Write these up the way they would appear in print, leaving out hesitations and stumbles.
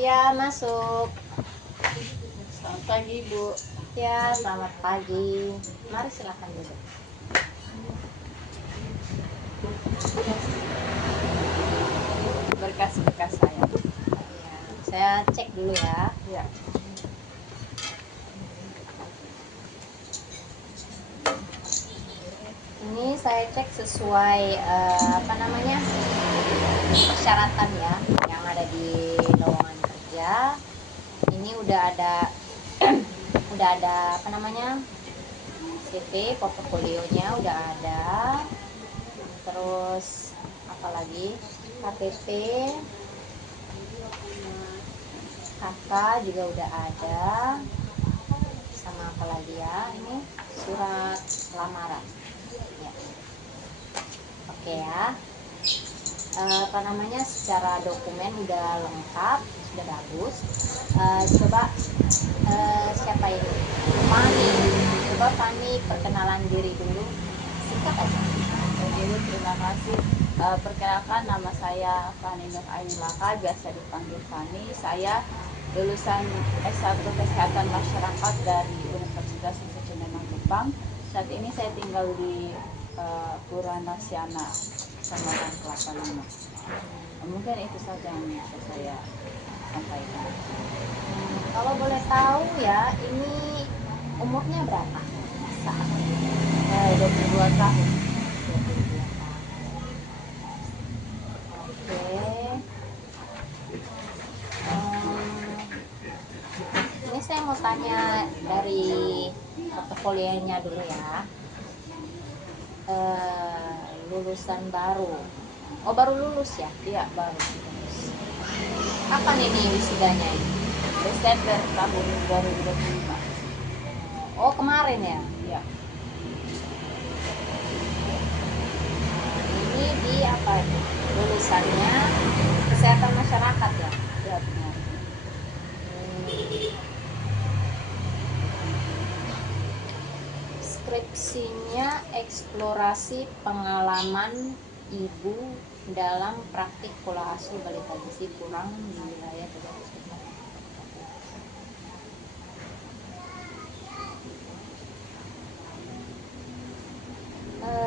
Ya, masuk. Selamat pagi, Bu. Ya, selamat pagi. Mari silakan duduk. Berkas-berkas saya. Ya, saya cek dulu ya. Ya. Ini saya cek sesuai persyaratan ya yang ada di lowongan kerja. Ini udah ada CV, portofolionya udah ada. Terus apalagi KTP, KK juga udah ada. Sama apa lagi ya? Ini surat lamaran. Ya. Oke ya. Secara dokumen udah lengkap, sudah bagus. Siapa ini? Fani. Coba Fani perkenalan diri dulu, singkat aja. Oke, Bu, terima kasih. Perkenalkan, nama saya Fani Nur Ainilaka, biasa dipanggil Fani. Saya lulusan S1 Kesehatan Masyarakat dari Universitas Indonesia Jepang. Saat ini saya tinggal di Puranasyana, Semarang, Kelapa Lima. Mungkin itu saja yang bisa saya sampaikan. Kalau boleh tahu ya, ini umurnya berapa? Saat 22 tahun. 22 tahun. Oke. Ini saya mau tanya dari portofolionya dulu ya. Lulusan baru. Oh, baru lulus ya? Iya, baru lulus. Kapan ini wisudanya ini? Desember tahun 2025. Oh, kemarin ya? Iya. Ini di apa ini? Lulusannya kesehatan masyarakat ya? Ya, benar. Skripsinya eksplorasi pengalaman ibu dalam praktik pola asuh balita gizi kurang di wilayah Tegal.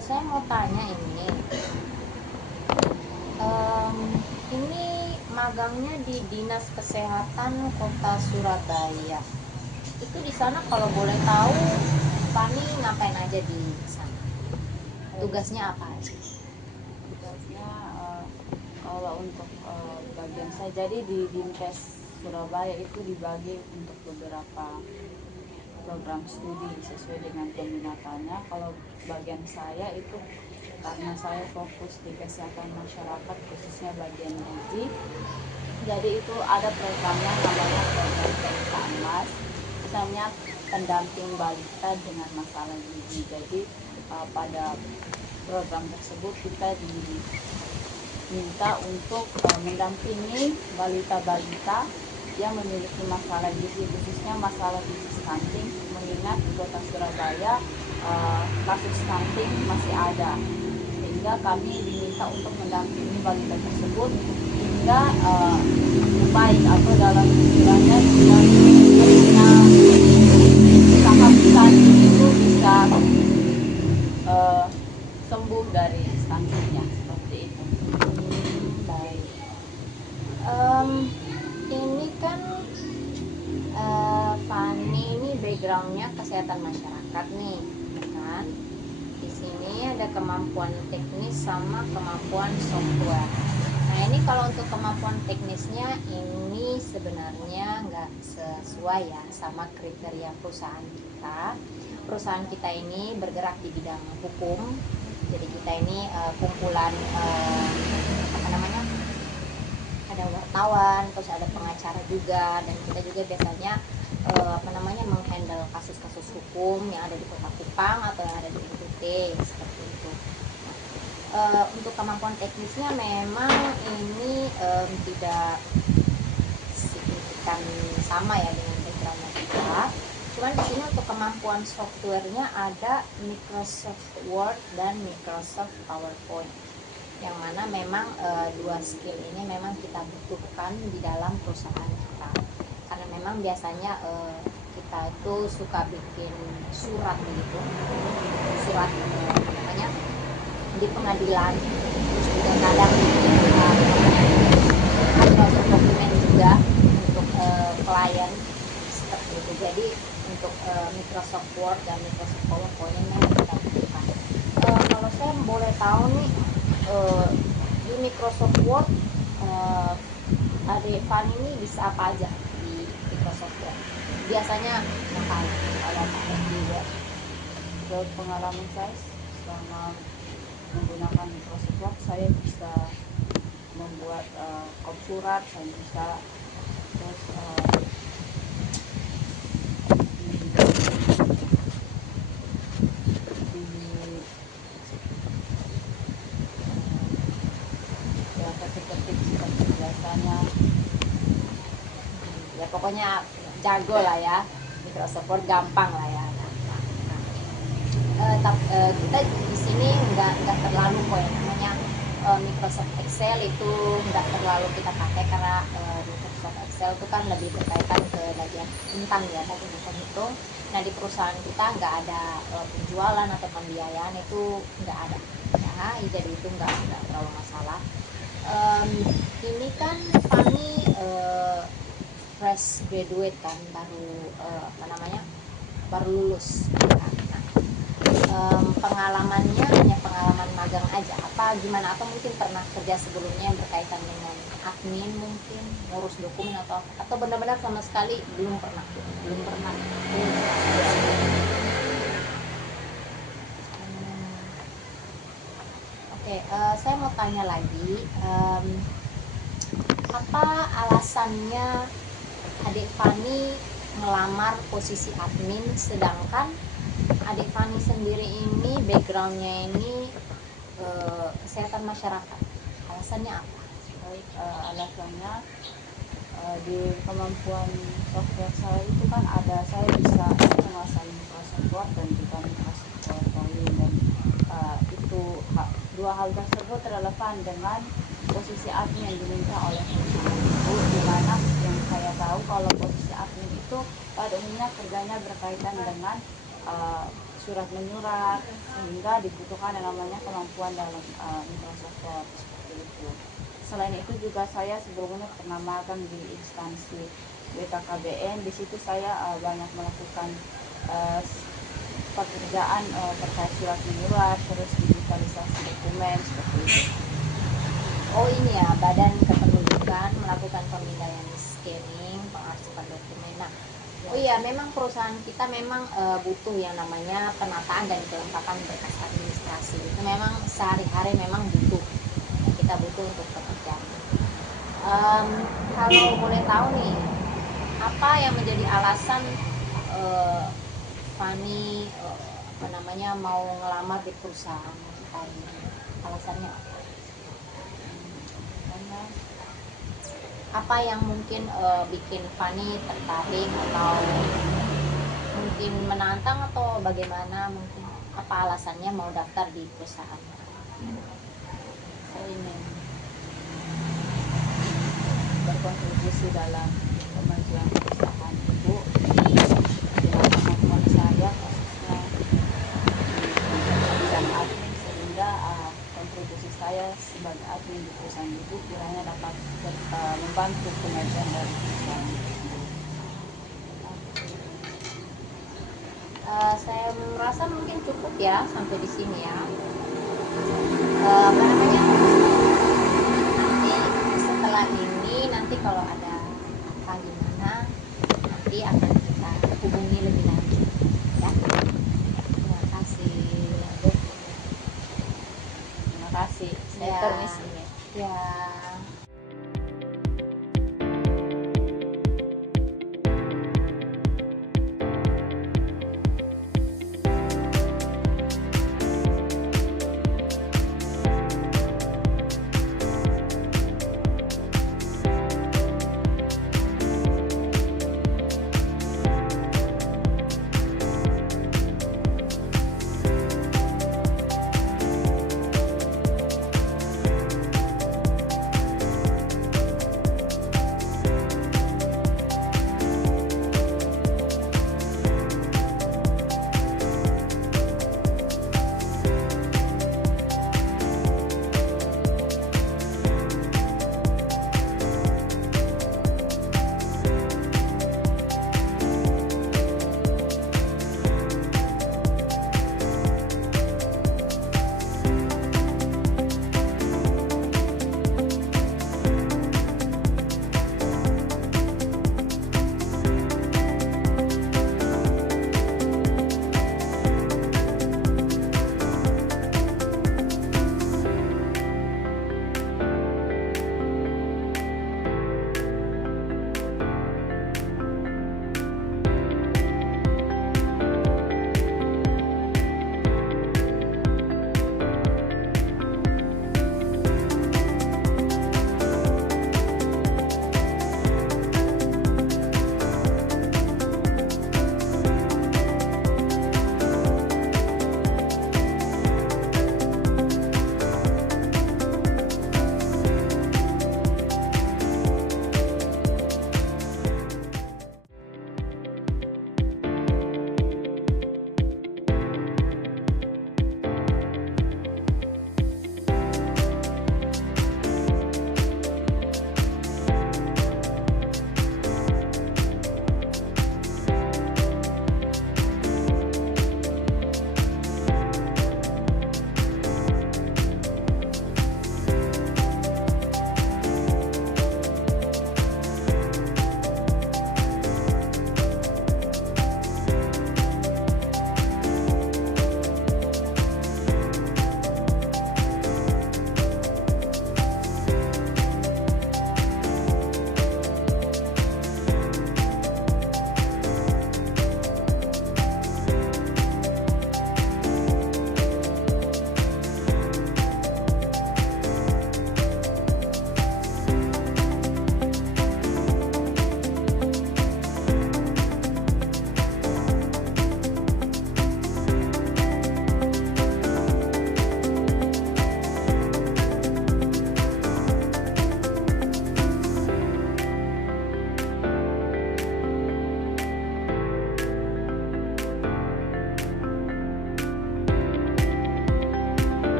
Saya mau tanya ini magangnya di Dinas Kesehatan Kota Surabaya. Itu di sana kalau boleh tahu, Fani ngapain aja di sana? Tugasnya apa aja? Tugasnya kalau untuk bagian saya, jadi di Dinkes Surabaya itu dibagi untuk beberapa program studi sesuai dengan peminatannya. Kalau bagian saya itu karena saya fokus di kesehatan masyarakat, khususnya bagian gizi, jadi itu ada programnya namanya program PIK Emas, misalnya pendamping balita dengan masalah gizi. Jadi pada program tersebut kita diminta untuk mendampingi balita-balita yang memiliki masalah gizi, khususnya masalah gizi stunting, mengingat di kota Surabaya kasus stunting masih ada, sehingga kami diminta untuk mendampingi balita tersebut hingga baik atau dalam pikirannya dia punya tahap stunting itu bisa sembuh dari stuntingnya, seperti itu. Baik. Ini kan Fani ini backgroundnya kesehatan masyarakat nih, kan? Di sini ada kemampuan teknis sama kemampuan software. Nah, ini kalau untuk kemampuan teknisnya ini sebenarnya nggak sesuai ya sama kriteria perusahaan kita. Perusahaan kita ini bergerak di bidang hukum, jadi kita ini kumpulan ada wartawan, terus ada pengacara juga, dan kita juga biasanya menghandle kasus-kasus hukum yang ada di Kota Kupang atau yang ada di NTT seperti itu. Untuk kemampuan teknisnya memang ini tidak signifikan sama ya dengan backgroundnya kita. Cuman di sini untuk kemampuan softwarenya ada Microsoft Word dan Microsoft PowerPoint. yang mana memang dua skill ini memang kita butuhkan di dalam perusahaan kita, karena memang biasanya kita itu suka bikin surat begitu, surat apa namanya di pengadilan, terus juga kadang bikin Microsoft dokumen juga untuk klien seperti itu. Jadi untuk Microsoft Word dan Microsoft PowerPoint memang kita butuhkan. Kalau saya boleh tahu nih, di Microsoft Word Adik Fan ini bisa apa aja di Microsoft Word? Biasanya ngapain kalau pakai di Word? Menurut pengalaman saya selama menggunakan Microsoft Word, saya bisa membuat kop surat, saya bisa terus di ya ketik-ketik seperti biasanya. Ya pokoknya jago lah ya, Microsoft Word gampang lah ya. Kita di sini nggak terlalu kok yang namanya Microsoft Excel itu nggak terlalu kita pakai, karena Microsoft Excel itu kan lebih berkaitan ke bagian intan ya, bagian hitung-hitung. Nah di perusahaan kita nggak ada penjualan atau pembiayaan, itu nggak ada ya, jadi itu nggak terlalu masalah. Ini kan Fani fresh graduate kan, baru apa namanya, baru lulus. Pengalamannya hanya pengalaman magang aja apa gimana, atau mungkin pernah kerja sebelumnya yang berkaitan dengan admin, mungkin ngurus dokumen atau benar-benar sama sekali belum pernah? Oke, saya mau tanya lagi, apa alasannya Adik Fani ngelamar posisi admin, sedangkan Adik Fani sendiri ini backgroundnya ini kesehatan masyarakat? Alasannya apa? Baik, alasannya di kemampuan software saya itu kan ada, saya bisa menguasai Microsoft Word dan juga Microsoft PowerPoint, dan itu dua hal tersebut relevan dengan posisi admin yang diminta oleh perusahaan itu, di mana yang saya tahu kalau posisi admin itu pada umumnya kerjanya berkaitan dengan surat menyurat, sehingga dibutuhkan yang namanya kemampuan dalam Microsoft Word seperti itu. Selain itu juga saya sebelumnya pernah magang di instansi BKKBN. Di situ saya banyak melakukan pekerjaan terkait surat menyurat, terus digitalisasi dokumen seperti itu. Oh ini ya, Badan Kependudukan melakukan pemindaian scanning, pengarsipan dokumen. Nah, oh iya, memang perusahaan kita memang butuh yang namanya penataan dan kelengkapan berkas administrasi. Itu memang sehari-hari memang butuh. Kita butuh untuk pekerjaan. Kalau boleh tahu nih, apa yang menjadi alasan Fani apa namanya mau ngelamar di perusahaan kita ini? Alasannya apa? Karena Apa yang mungkin bikin Fani tertarik, atau mungkin menantang, atau bagaimana, mungkin apa alasannya mau daftar di perusahaan? saya ingin berkontribusi dalam kemajuan perusahaan ibu dengan kemampuan saya, khususnya di bidang admin, sehingga kontribusi saya sebagai admin di perusahaan ibu kiranya dapat membantu kemajuan dari perusahaan itu sendiri. Saya merasa mungkin cukup ya sampai di sini ya. Apa namanya, nanti setelah ini, nanti kalau ada